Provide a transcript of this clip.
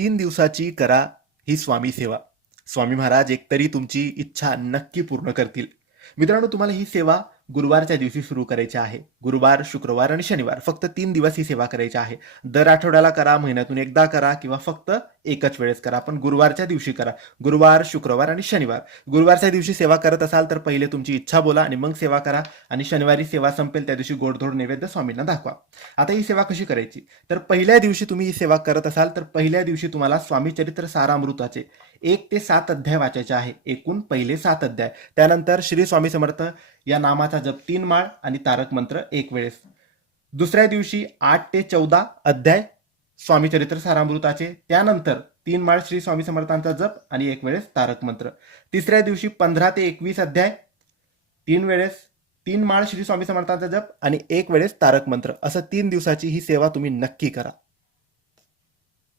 3 दिवसाची करा ही स्वामी सेवा. स्वामी महाराज एकतरी तुमची इच्छा नक्की पूर्ण करतील. मित्रांनो, तुम्हाला ही सेवा गुरुवारच्या दिवशी सुरू करायची आहे. गुरुवार, शुक्रवार आणि शनिवार फक्त 3 दिवस ही सेवा करायची आहे. दर आठवड्याला करा, महिन्यातून एकदा करा किंवा फक्त एकच वेळेस करा. पण गुरुवारच्या दिवशी करा. गुरुवार, शुक्रवार आणि शनिवार. गुरुवारच्या दिवशी सेवा करत असाल तर पहिले तुमची इच्छा बोला आणि मग सेवा करा. आणि शनिवारी सेवा संपेल त्या दिवशी गोडधोड नैवेद्य स्वामींना दाखवा. आता ही सेवा कशी करायची? तर पहिल्या दिवशी तुम्ही ही सेवा करत असाल तर पहिल्या दिवशी तुम्हाला स्वामी चरित्र सारामृताचे 1 ते 7 अध्याय वाचायचे आहे. एकूण पहिले 7 अध्याय. त्यानंतर श्री स्वामी समर्थ या नामाचा जप 3 माळ आणि तारक मंत्र 1 वेळेस. दुसऱ्या दिवशी 8 ते 14 अध्याय स्वामी चरित्र सारामृताचे. त्यानंतर 3 माळ श्री स्वामी समर्थांचा जप आणि 1 वेळेस तारक मंत्र. तिसऱ्या दिवशी 15 ते 21 अध्याय 3 वेळेस 3 माळ श्री स्वामी समर्थांचा जप आणि 1 वेळेस तारक मंत्र. असं 3 दिवसाची ही सेवा तुम्ही नक्की करा.